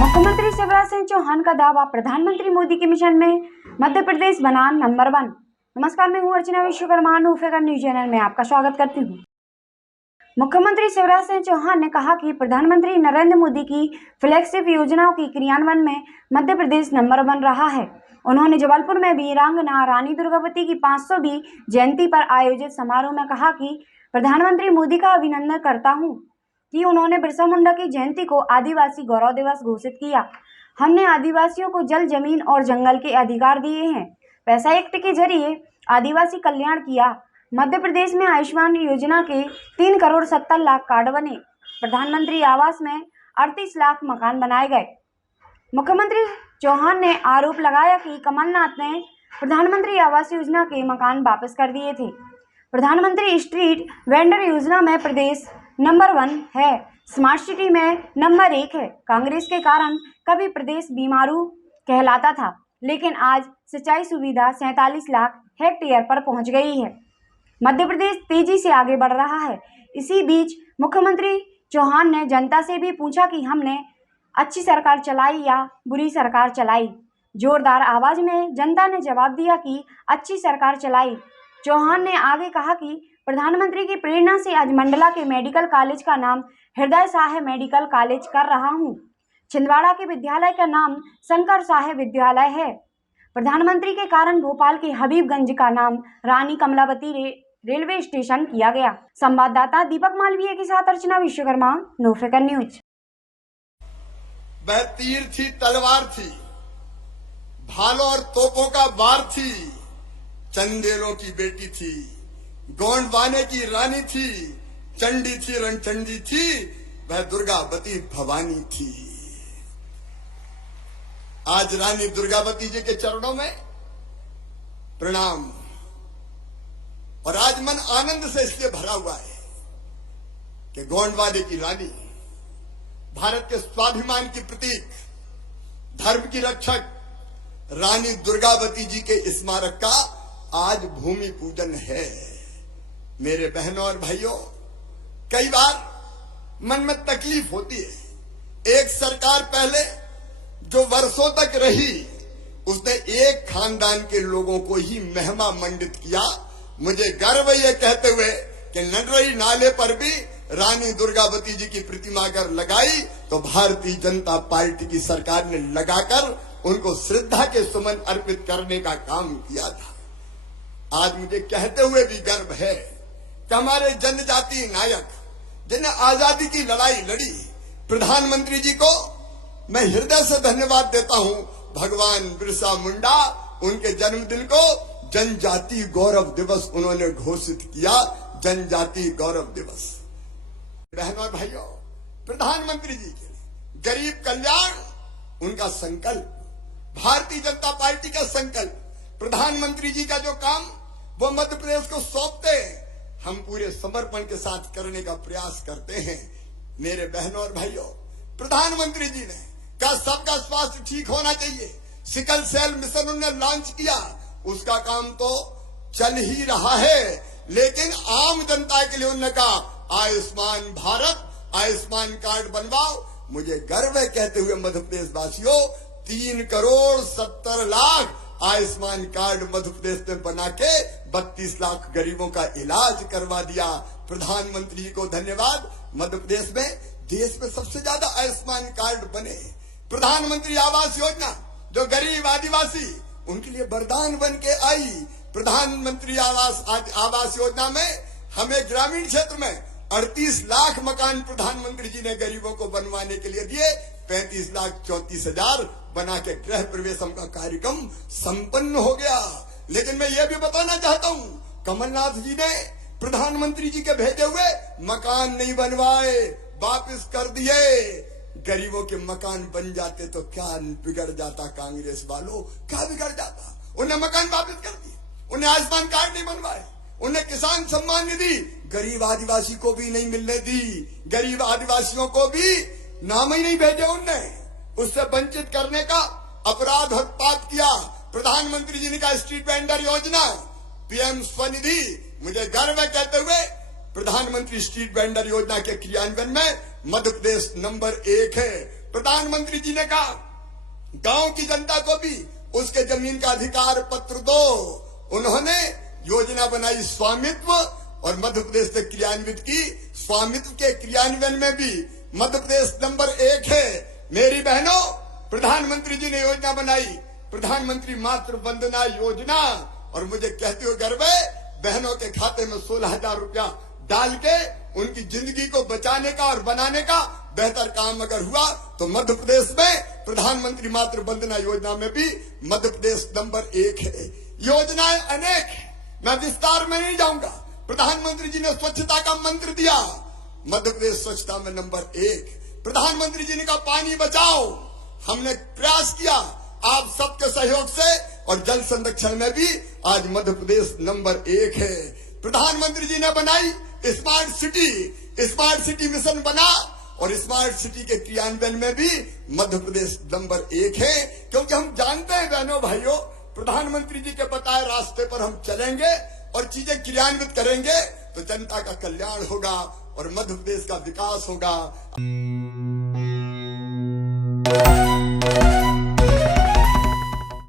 मुख्यमंत्री शिवराज सिंह चौहान का दावा, प्रधानमंत्री मोदी के मिशन में मध्य प्रदेश बना नंबर 1। नमस्कार, मैं हूं अर्चना विश्वकर्मा, न्यूज़ न्यूज चैनल में आपका स्वागत करती हूं। मुख्यमंत्री शिवराज सिंह चौहान ने कहा कि प्रधानमंत्री नरेंद्र मोदी की फ्लैगशिप योजनाओं की क्रियान्वयन में मध्य प्रदेश नंबर 1 रहा है। उन्होंने जबलपुर में वीरांगना रानी दुर्गावती की 500वीं जयंती पर आयोजित समारोह में कहा कि प्रधानमंत्री मोदी का अभिनंदन करता हूं कि उन्होंने बिरसा मुंडा की जयंती को आदिवासी गौरव दिवस घोषित किया। हमने आदिवासियों को जल, जमीन और जंगल के अधिकार दिए हैं। पैसा एक्ट के जरिए आदिवासी कल्याण किया। मध्य प्रदेश में आयुष्मान योजना के 3 करोड़ 70 लाख कार्ड बने। प्रधानमंत्री आवास में 38 लाख मकान बनाए गए। मुख्यमंत्री चौहान ने आरोप लगाया कि कमलनाथ ने प्रधानमंत्री आवास योजना के मकान वापस कर दिए थे। प्रधानमंत्री स्ट्रीट वेंडर योजना में प्रदेश नंबर 1 है, स्मार्ट सिटी में नंबर 1 है। कांग्रेस के कारण कभी प्रदेश बीमारू कहलाता था, लेकिन आज सिंचाई सुविधा 47 लाख हेक्टेयर पर पहुंच गई है। मध्य प्रदेश तेजी से आगे बढ़ रहा है। इसी बीच मुख्यमंत्री चौहान ने जनता से भी पूछा कि हमने अच्छी सरकार चलाई या बुरी सरकार चलाई। जोरदार आवाज में जनता ने जवाब दिया कि अच्छी सरकार चलाई। चौहान ने आगे कहा कि प्रधानमंत्री की प्रेरणा से आज मंडला के मेडिकल कॉलेज का नाम हृदय साहेब मेडिकल कॉलेज कर रहा हूं। छिंदवाड़ा के विद्यालय का नाम शंकर साहेब विद्यालय है। प्रधानमंत्री के कारण भोपाल के हबीबगंज का नाम रानी कमलावती रेलवे स्टेशन किया गया। संवाददाता दीपक मालवीय के साथ अर्चना विश्वकर्मा, न्यूज़ न्यूज। वह तीर थी, तलवार थी, भालों और तोपों का वार थी, चंदेलों की बेटी थी, गोंडवाने की रानी थी, चंडी थी, रणचंडी थी, वह दुर्गावती भवानी थी। आज रानी दुर्गावती जी के चरणों में प्रणाम। और आज मन आनंद से इसलिए भरा हुआ है कि गोंडवाने की रानी, भारत के स्वाभिमान की प्रतीक, धर्म की रक्षक रानी दुर्गावती जी के स्मारक का आज भूमि पूजन है। मेरे बहनों और भाइयों, कई बार मन में तकलीफ होती है। एक सरकार पहले जो वर्षों तक रही, उसने एक खानदान के लोगों को ही महिमा मंडित किया। मुझे गर्व है ये कहते हुए कि नडरई नाले पर भी रानी दुर्गावती जी की प्रतिमा अगर लगाई तो भारतीय जनता पार्टी की सरकार ने लगाकर उनको श्रद्धा के सुमन अर्पित करने का काम किया था। आज मुझे कहते हुए भी गर्व है कि हमारे जनजातीय नायक जिन्हें आजादी की लड़ाई लड़ी, प्रधानमंत्री जी को मैं हृदय से धन्यवाद देता हूं। भगवान बिरसा मुंडा, उनके जन्मदिन को जनजातीय गौरव दिवस उन्होंने घोषित किया, जनजातीय गौरव दिवस। बहनों और भाइयों, प्रधानमंत्री जी के गरीब कल्याण उनका संकल्प, भारतीय जनता पार्टी का संकल्प। प्रधानमंत्री जी का जो काम वो मध्य प्रदेश को सौंपते हैं, हम पूरे समर्पण के साथ करने का प्रयास करते हैं। मेरे बहनों और भाइयों, प्रधानमंत्री जी ने कहा सबका स्वास्थ्य ठीक होना चाहिए। सिकल सेल मिशन उन्होंने लॉन्च किया, उसका काम तो चल ही रहा है, लेकिन आम जनता के लिए उन्होंने कहा आयुष्मान भारत, आयुष्मान कार्ड बनवाओ। मुझे गर्व है कहते हुए मध्य प्रदेश वासियों, 3 करोड़ 70 लाख आयुष्मान कार्ड मध्य प्रदेश में बना के 32 लाख गरीबों का इलाज करवा दिया। प्रधानमंत्री जी को धन्यवाद। मध्य प्रदेश में देश में सबसे ज्यादा आयुष्मान कार्ड बने। प्रधानमंत्री आवास योजना जो गरीब आदिवासी उनके लिए वरदान बन के आई। प्रधानमंत्री आवास योजना में हमें ग्रामीण क्षेत्र में 38 लाख मकान प्रधानमंत्री जी ने गरीबों को बनवाने के लिए दिए। 35,34,000 बना के गृह प्रवेशम का कार्यक्रम संपन्न हो गया। लेकिन मैं ये भी बताना चाहता हूँ, कमलनाथ जी ने प्रधानमंत्री जी के भेजे हुए मकान नहीं बनवाए, वापस कर दिए। गरीबों के मकान बन जाते तो क्या बिगड़ जाता कांग्रेस वालों, क्या बिगड़ जाता। उन्हें मकान वापस कर दिए, उन्हें आयुष्मान कार्ड नहीं बनवाए, उन्हें किसान सम्मान निधि गरीब आदिवासी को भी नहीं मिलने दी, गरीब आदिवासियों को भी नाम ही नहीं भेजे उनने। उससे वंचित करने का अपराध और पाप किया। प्रधानमंत्री जी ने कहा स्ट्रीट वेंडर योजना, पीएम स्वनिधि, मुझे गर्व है कहते हुए प्रधानमंत्री स्ट्रीट वेंडर योजना के क्रियान्वयन में मध्य प्रदेश नंबर 1 है। प्रधानमंत्री जी ने कहा गांव की जनता को भी उसके जमीन का अधिकार पत्र दो। उन्होंने योजना बनाई स्वामित्व और मध्य प्रदेश से क्रियान्वित की। स्वामित्व के क्रियान्वयन में भी मध्य प्रदेश नंबर 1 है। मेरी बहनों, प्रधानमंत्री जी ने योजना बनाई प्रधानमंत्री मातृ वंदना योजना, और मुझे कहते हुए गर्व है बहनों के खाते में 16,000 रुपया डाल के उनकी जिंदगी को बचाने का और बनाने का बेहतर काम अगर हुआ तो मध्य प्रदेश में प्रधानमंत्री मातृ वंदना योजना में भी मध्य प्रदेश नंबर 1 है। योजनाएं अनेक है, मैं विस्तार में नहीं जाऊंगा। प्रधानमंत्री जी ने स्वच्छता का मंत्र दिया, मध्य प्रदेश स्वच्छता में नंबर 1। प्रधानमंत्री जी ने कहा पानी बचाओ, हमने प्रयास किया आप सबके सहयोग से, और जल संरक्षण में भी आज मध्य प्रदेश नंबर 1 है। प्रधानमंत्री जी ने बनाई स्मार्ट सिटी मिशन बना, और स्मार्ट सिटी के क्रियान्वयन में भी मध्य प्रदेश नंबर 1 है। क्योंकि हम जानते हैं बहनों भाइयों, प्रधानमंत्री जी के बताए रास्ते पर हम चलेंगे और चीजें क्रियान्वित करेंगे तो जनता का कल्याण होगा और मध्य प्रदेश का विकास होगा।